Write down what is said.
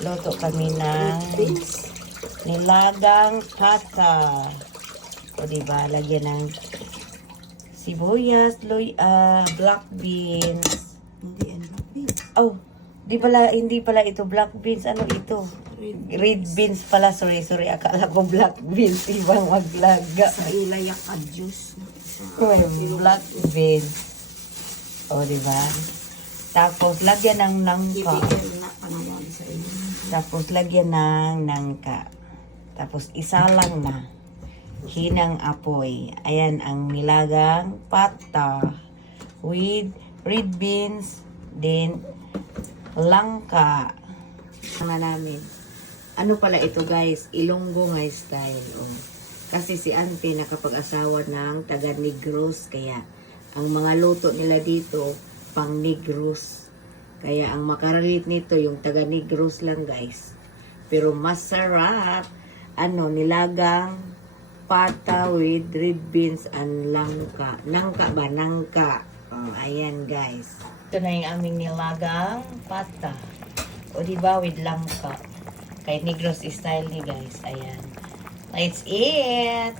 Luto kami ng Beans. nilagang pata. O diba, lagyan ng sibuyas, black beans. Hindi yan black beans. Oh, hindi pala ito black beans. Ano ito? Red beans pala. Sorry. Akala ko black beans. Ibang maglaga. Sa ilayak ka juice. May black beans. O, diba? Tapos, lagyan ng nangka. Ibigay na panawan sa inyo. Tapos, lagyan ng nangka. Tapos, isalang na. Hinang apoy. Ayan ang nilagang pata with red beans, then langka. Ano namin? Ano pala ito guys? Ilonggo nga style. Oh. Kasi si auntie nakapag-asawa ng taga Negros. Kaya ang mga luto nila dito pang Negros. Kaya ang makarelate nito yung taga Negros lang guys. Pero masarap. Nilagang pata with red beans and langka. Nangka ba? Nangka. Oh, ayan guys. Ito na yung aming nilagang pata. O diba with langka. Kay Negros style ni guys. Ayan. Let's eat!